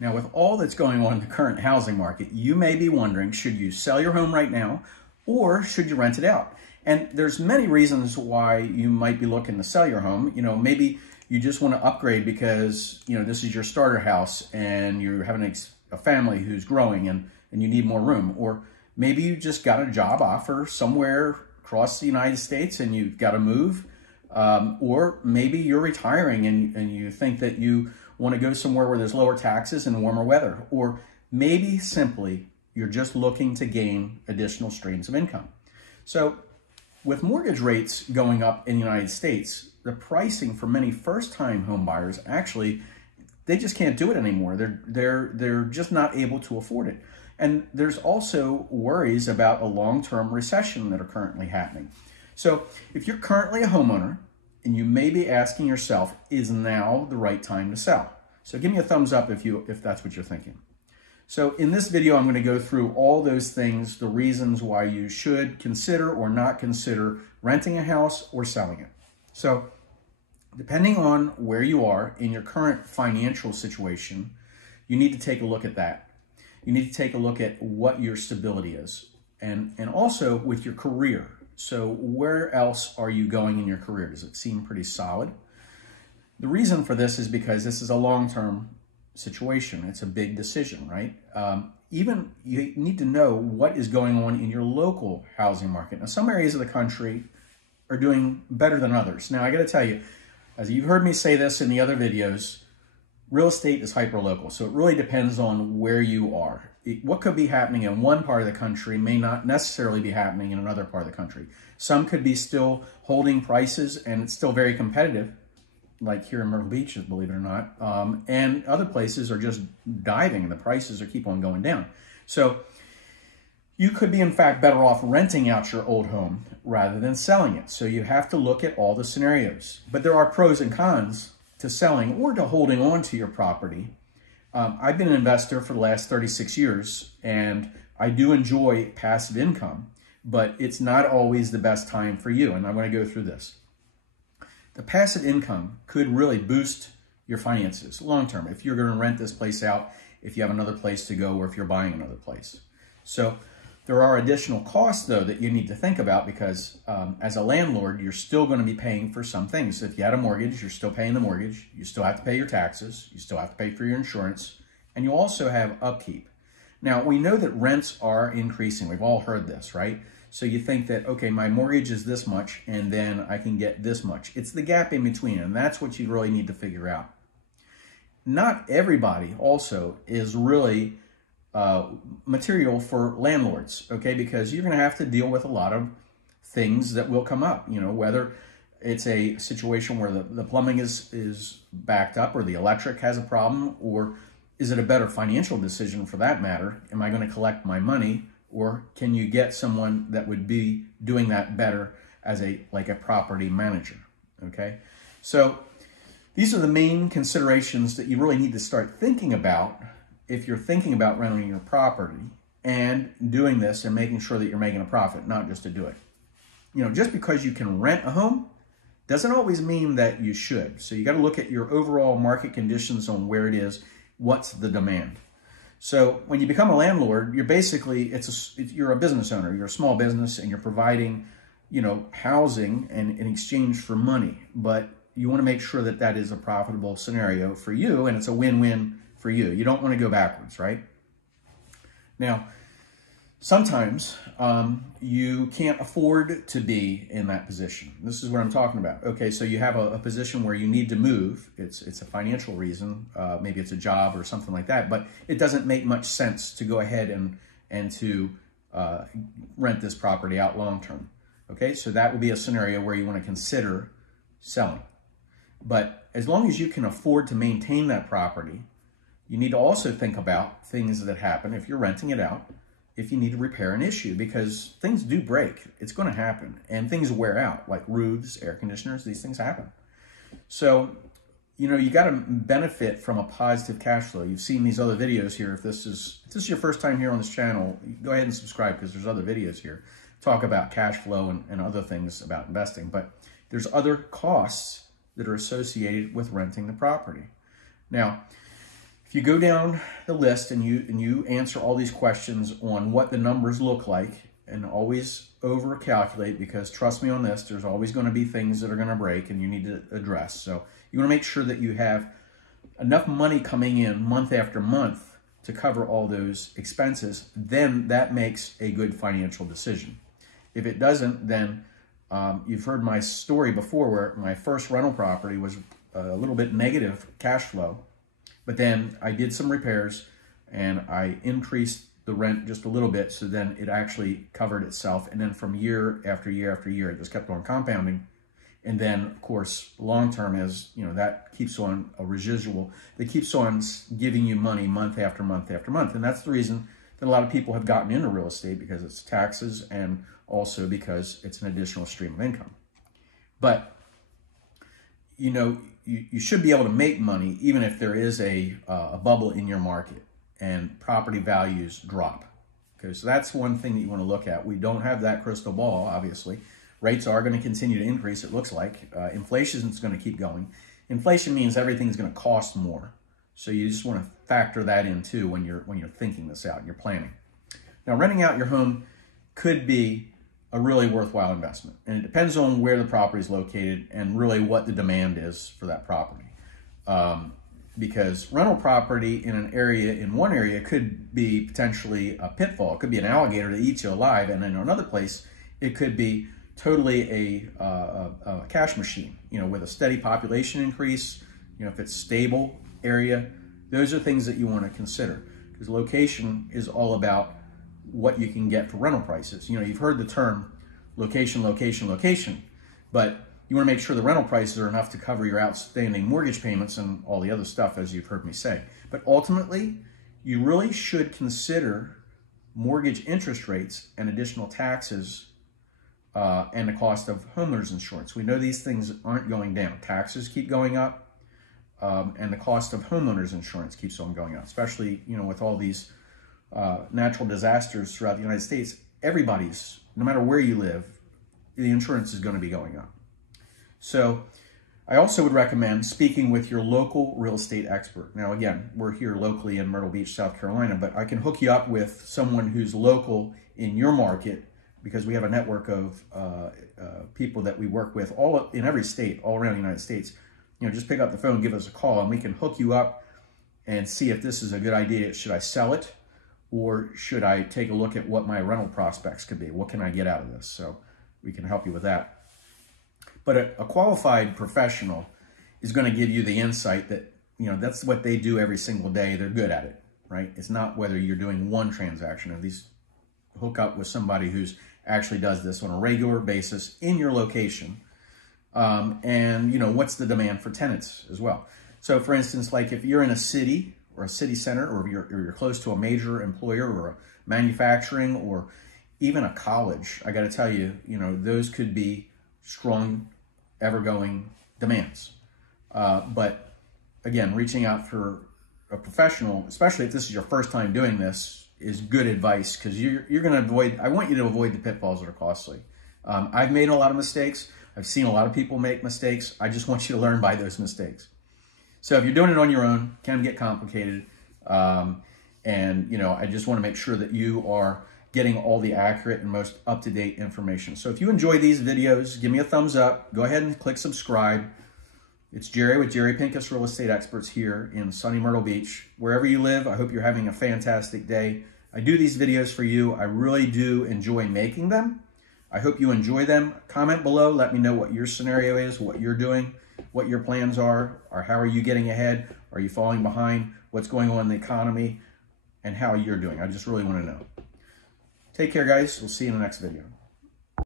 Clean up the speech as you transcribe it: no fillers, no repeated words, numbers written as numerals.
Now, with all that's going on in the current housing market, you may be wondering, should you sell your home right now or should you rent it out? And there's many reasons why you might be looking to sell your home. Maybe you just want to upgrade because, this is your starter house and you're having a family who's growing and you need more room. Or maybe you just got a job offer somewhere across the United States and you've got to move. Or maybe you're retiring and you think that you want to go somewhere where there's lower taxes and warmer weather. Or maybe simply you're just looking to gain additional streams of income. So with mortgage rates going up in the United States, the pricing for many first-time home buyers, actually, they just can't do it anymore. They're just not able to afford it. And there's also worries about a long-term recession that are currently happening. So if you're currently a homeowner and you may be asking yourself, is now the right time to sell? So give me a thumbs up if that's what you're thinking. So in this video, I'm going to go through all those things, the reasons why you should consider or not consider renting a house or selling it. So depending on where you are in your current financial situation, you need to take a look at that. You need to take a look at what your stability is and also with your career. So where else are you going in your career? Does it seem pretty solid? The reason for this is because this is a long-term situation. It's a big decision, right? Even you need to know what is going on in your local housing market. Now, some areas of the country are doing better than others. Now, I got to tell you, as you've heard me say this in the other videos, real estate is hyper-local. So it really depends on where you are. What could be happening in one part of the country may not necessarily be happening in another part of the country. Some could be still holding prices and it's still very competitive, like here in Myrtle Beach, believe it or not. And other places are just diving and the prices keep on going down. So you could be, in fact, better off renting out your old home rather than selling it. So you have to look at all the scenarios. But there are pros and cons to selling or to holding on to your property. I've been an investor for the last 36 years, and I do enjoy passive income, but it's not always the best time for you, and I'm going to go through this. The passive income could really boost your finances long-term if you're going to rent this place out, if you have another place to go, or if you're buying another place. So there are additional costs, though, that you need to think about because as a landlord, you're still going to be paying for some things. If you had a mortgage, you're still paying the mortgage. You still have to pay your taxes. You still have to pay for your insurance. And you also have upkeep. Now, we know that rents are increasing. We've all heard this, right? So you think that, okay, my mortgage is this much, and then I can get this much. It's the gap in between, and that's what you really need to figure out. Not everybody also is really material for landlords, okay? Because you're going to have to deal with a lot of things that will come up, whether it's a situation where the plumbing is backed up or the electric has a problem, or is it a better financial decision for that matter? Am I going to collect my money, or can you get someone that would be doing that better as like a property manager, okay? So these are the main considerations that you really need to start thinking about if you're thinking about renting your property and doing this and making sure that you're making a profit, not just to do it. Just because you can rent a home doesn't always mean that you should. So you got to look at your overall market conditions on where it is, what's the demand. So when you become a landlord, you're basically, you're a business owner, you're a small business and you're providing, housing in exchange for money. But you want to make sure that that is a profitable scenario for you and it's a win-win for you. You don't want to go backwards, right? Now, sometimes you can't afford to be in that position. This is what I'm talking about. Okay, so you have a position where you need to move. It's a financial reason. Maybe it's a job or something like that, but it doesn't make much sense to go ahead and to rent this property out long-term. Okay, so that would be a scenario where you want to consider selling. But as long as you can afford to maintain that property, you need to also think about things that happen if you're renting it out, if you need to repair an issue, because things do break. It's going to happen, and things wear out, like roofs, air conditioners, these things happen. So, you got to benefit from a positive cash flow. You've seen these other videos here. If this is your first time here on this channel, go ahead and subscribe because there's other videos here. Talk about cash flow and other things about investing, but there's other costs that are associated with renting the property. Now, If you go down the list and you answer all these questions on what the numbers look like, and always over calculate, because trust me on this, there's always going to be things that are going to break and you need to address. So you want to make sure that you have enough money coming in month after month to cover all those expenses. Then that makes a good financial decision. If it doesn't, then you've heard my story before where my first rental property was a little bit negative cash flow. But then I did some repairs and I increased the rent just a little bit, so then it actually covered itself. And then from year after year after year, it just kept on compounding. And then, of course, long term is, that keeps on a residual that keeps on giving you money month after month after month. And that's the reason that a lot of people have gotten into real estate, because it's taxes and also because it's an additional stream of income. But, you should be able to make money even if there is a bubble in your market and property values drop. Okay, so that's one thing that you want to look at. We don't have that crystal ball, obviously. Rates are going to continue to increase, it looks like. Inflation is going to keep going. Inflation means everything's going to cost more. So you just want to factor that in too when you're thinking this out and you're planning. Now, renting out your home could be a really worthwhile investment. And it depends on where the property is located and really what the demand is for that property. Because rental property in one area could be potentially a pitfall. It could be an alligator that eats you alive. And in another place, it could be totally a cash machine, with a steady population increase, if it's stable area. Those are things that you want to consider, because location is all about what you can get for rental prices. You've heard the term location, location, location, but you want to make sure the rental prices are enough to cover your outstanding mortgage payments and all the other stuff, as you've heard me say. But ultimately, you really should consider mortgage interest rates and additional taxes and the cost of homeowners insurance. We know these things aren't going down. Taxes keep going up, and the cost of homeowners insurance keeps on going up, especially, with all these natural disasters throughout the United States. Everybody's, no matter where you live, the insurance is going to be going up. So I also would recommend speaking with your local real estate expert. Now, again, we're here locally in Myrtle Beach, South Carolina, but I can hook you up with someone who's local in your market, because we have a network of people that we work with in every state, all around the United States. Just pick up the phone, give us a call, and we can hook you up and see if this is a good idea. Should I sell it, or should I take a look at what my rental prospects could be? What can I get out of this? So we can help you with that. But a qualified professional is going to give you the insight that, that's what they do every single day. They're good at it, right? It's not whether you're doing one transaction. At least hook up with somebody who's actually does this on a regular basis in your location. And, what's the demand for tenants as well? So, for instance, like if you're in a city or a city center, or you're close to a major employer or a manufacturing or even a college, I got to tell you, those could be strong, ever-going demands. But again, reaching out for a professional, especially if this is your first time doing this, is good advice, because you're going to avoid, I want you to avoid the pitfalls that are costly. I've made a lot of mistakes. I've seen a lot of people make mistakes. I just want you to learn by those mistakes. So if you're doing it on your own, it can get complicated. And, I just want to make sure that you are getting all the accurate and most up-to-date information. So if you enjoy these videos, give me a thumbs up. Go ahead and click subscribe. It's Jerry with Jerry Pinkas Real Estate Experts here in sunny Myrtle Beach. Wherever you live, I hope you're having a fantastic day. I do these videos for you. I really do enjoy making them. I hope you enjoy them. Comment below. Let me know what your scenario is, what you're doing, what your plans are, or how are you getting ahead? Are you falling behind? What's going on in the economy? And how you're doing. I just really want to know. Take care, guys. We'll see you in the next video.